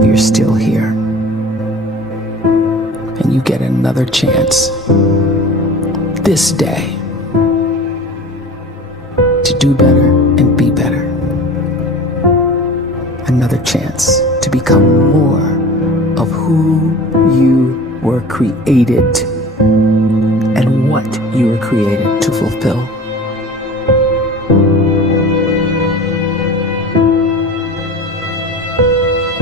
you're still here. And you get another chance this day to do better and be better. Another chance to become more of who you were created and what you were created to fulfill.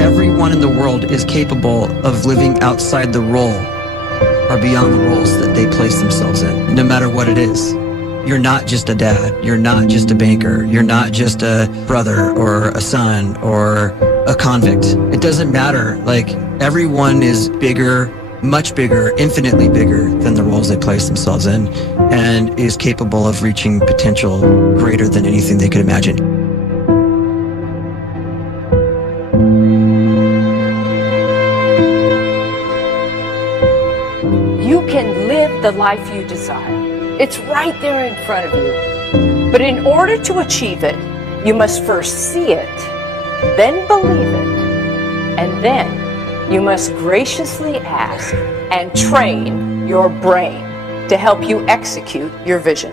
Everyone in the world is capable of living outside the role or beyond the roles that they place themselves in, no matter what it is. You're not just a dad, you're not just a banker, you're not just a brother or a son or a convict. It doesn't matter. Like, everyone is bigger, much bigger, infinitely bigger than the roles they place themselves in, and is capable of reaching potential greater than anything they could imagine. You can live the life you desire. It's right there in front of you. But in order to achieve it, you must first see it, then believe it, and then you must graciously ask and train your brain to help you execute your vision.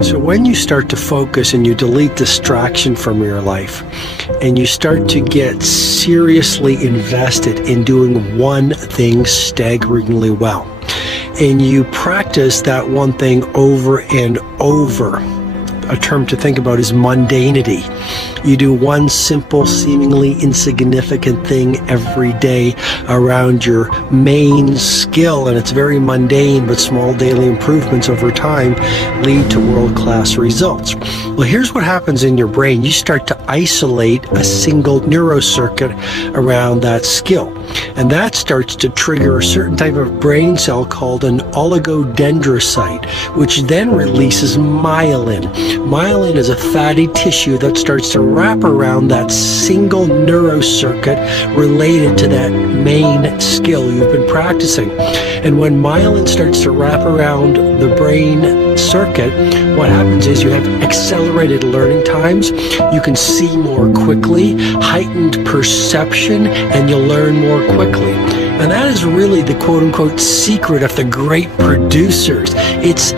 So when you start to focus and you delete distraction from your life and you start to get seriously invested in doing one thing staggeringly well, and you practice that one thing over and over, a term to think about is mundanity. You do one simple, seemingly insignificant thing every day around your main skill, and it's very mundane, but small daily improvements over time lead to world-class results. Well, here's what happens in your brain. You start to isolate a single neurocircuit around that skill, and that starts to trigger a certain type of brain cell called an oligodendrocyte, which then releases myelin. Myelin is a fatty tissue that starts to wrap around that single neurocircuit related to that main skill you've been practicing. And when myelin starts to wrap around the brain circuit, what happens is you have accelerated learning times, you can see more quickly, heightened perception, and you'll learn more quickly. And that is really the quote-unquote secret of the great producers. It's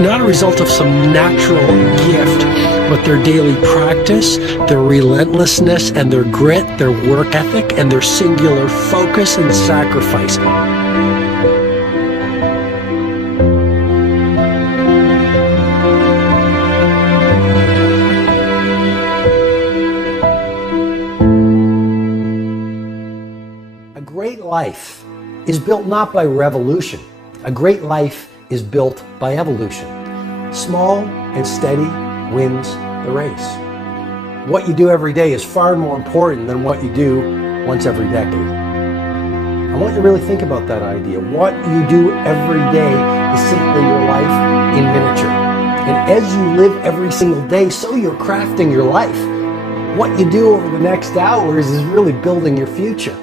not a result of some natural gift, but their daily practice, their relentlessness and their grit, their work ethic, and their singular focus and sacrifice. A great life is built not by revolution. A great life is built by evolution. Small and steady wins the race. What you do every day is far more important than what you do once every decade. I want you to really think about that idea. What you do every day is simply your life in miniature. And as you live every single day, so you're crafting your life. What you do over the next hours is really building your future.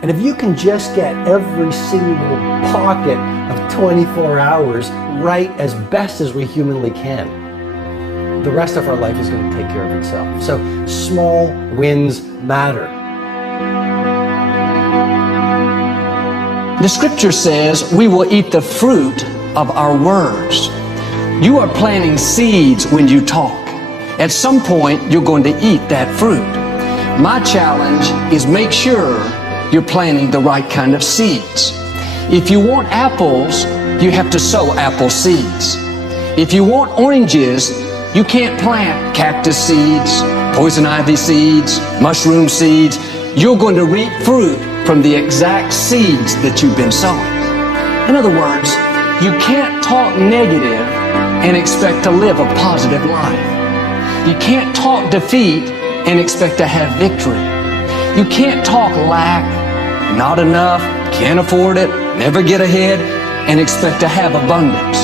And if you can just get every single pocket of 24 hours right as best as we humanly can, the rest of our life is going to take care of itself. So small wins matter. The scripture says we will eat the fruit of our words. You are planting seeds when you talk. At some point, you're going to eat that fruit. My challenge is make sure you're planting the right kind of seeds. If you want apples, you have to sow apple seeds. If you want oranges, you can't plant cactus seeds, poison ivy seeds, mushroom seeds. You're going to reap fruit from the exact seeds that you've been sowing. In other words, you can't talk negative and expect to live a positive life. You can't talk defeat and expect to have victory. You can't talk lack, not enough, can't afford it, never get ahead, and expect to have abundance.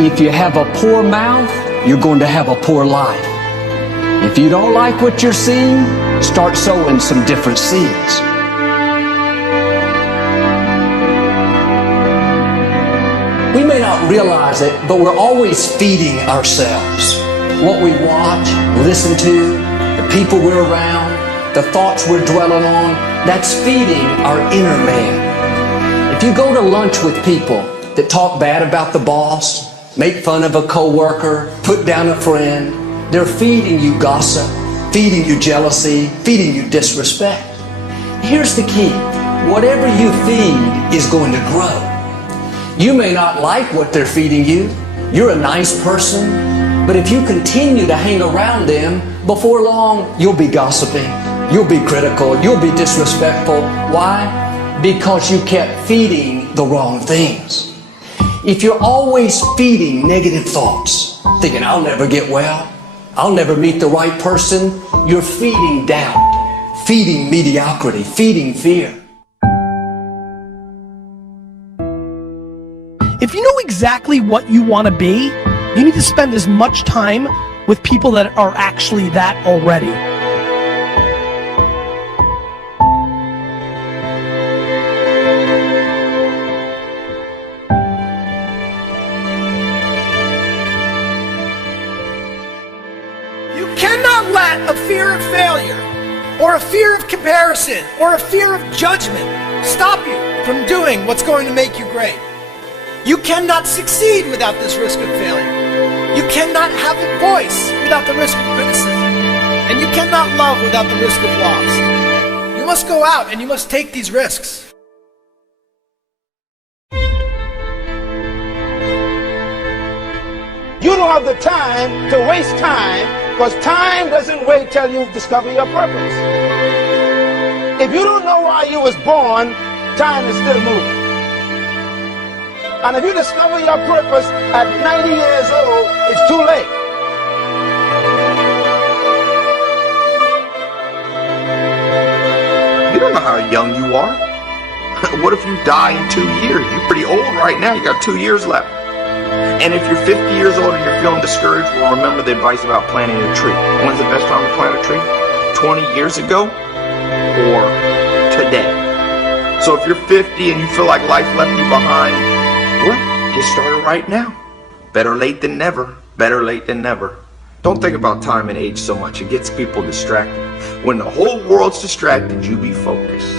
If you have a poor mouth, you're going to have a poor life. If you don't like what you're seeing, start sowing some different seeds. We may not realize it, but we're always feeding ourselves. what we watch, listen to, the people we're around, the thoughts we're dwelling on, that's feeding our inner man. If you go to lunch with people that talk bad about the boss, make fun of a coworker, put down a friend, they're feeding you gossip, feeding you jealousy, feeding you disrespect. Here's the key. Whatever you feed is going to grow. You may not like what they're feeding you. You're a nice person, but if you continue to hang around them, before long, you'll be gossiping, you'll be critical, you'll be disrespectful. Why? Because you kept feeding the wrong things. If you're always feeding negative thoughts, thinking, I'll never get well, I'll never meet the right person, you're feeding doubt, feeding mediocrity, feeding fear. If you know exactly what you want to be, you need to spend as much time with people that are actually that already. You cannot let a fear of failure, or a fear of comparison, or a fear of judgment stop you from doing what's going to make you great. You cannot succeed without this risk of failure. You cannot have a voice without the risk of criticism. And you cannot love without the risk of loss. You must go out and you must take these risks. You don't have the time to waste time, because time doesn't wait till you discover your purpose. If you don't know why you was born, time is still moving. And if you discover your purpose at 90 years old, it's too late. You don't know how young you are. What if you die in 2 years? You're pretty old right now. You got 2 years left. And if you're 50 years old and you're feeling discouraged, well, remember the advice about planting a tree. When's the best time to plant a tree? 20 years ago or today? So if you're 50 and you feel like life left you behind, well, get started right now. Better late than never. Better late than never. Don't think about time and age so much. It gets people distracted. When the whole world's distracted, you be focused.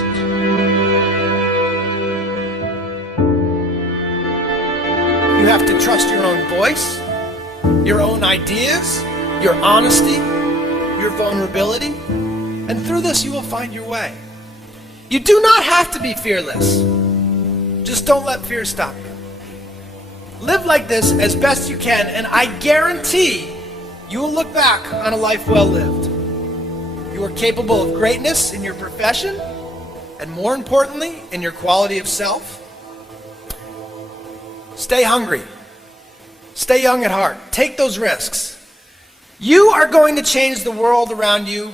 You have to trust your own voice, your own ideas, your honesty, your vulnerability, and through this you will find your way. You do not have to be fearless. Just don't let fear stop you. Live like this as best you can, and I guarantee you will look back on a life well lived. You are capable of greatness in your profession, and more importantly, in your quality of self. Stay hungry. Stay young at heart. Take those risks. You are going to change the world around you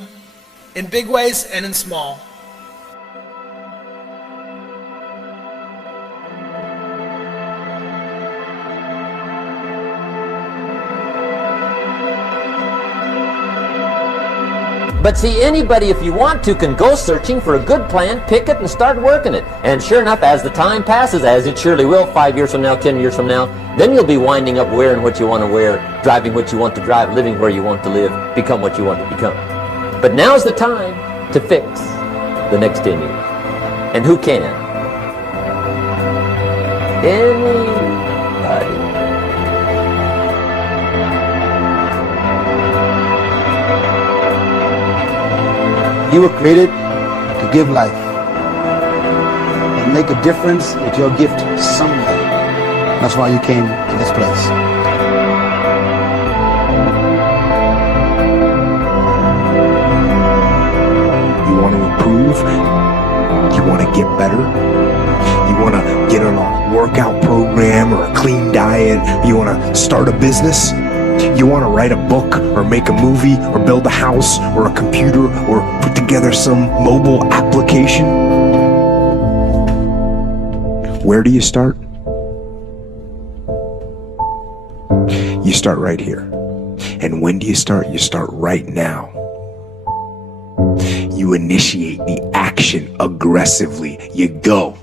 in big ways and in small. But see, anybody, if you want to, can go searching for a good plan, pick it, and start working it. And sure enough, as the time passes, as it surely will 5 years from now, 10 years from now, then you'll be winding up wearing what you want to wear, driving what you want to drive, living where you want to live, become what you want to become. But now's the time to fix the next 10 years. And who can? Anybody. You were created to give life and make a difference with your gift somewhere. That's why you came to this place. You want to improve? You want to get better? You want to get on a workout program or a clean diet? You want to start a business? You want to write a book or make a movie or build a house or a computer or put together some mobile application? Where do you start? You start right here. And when do you start? You start right now. You initiate the action aggressively. You go.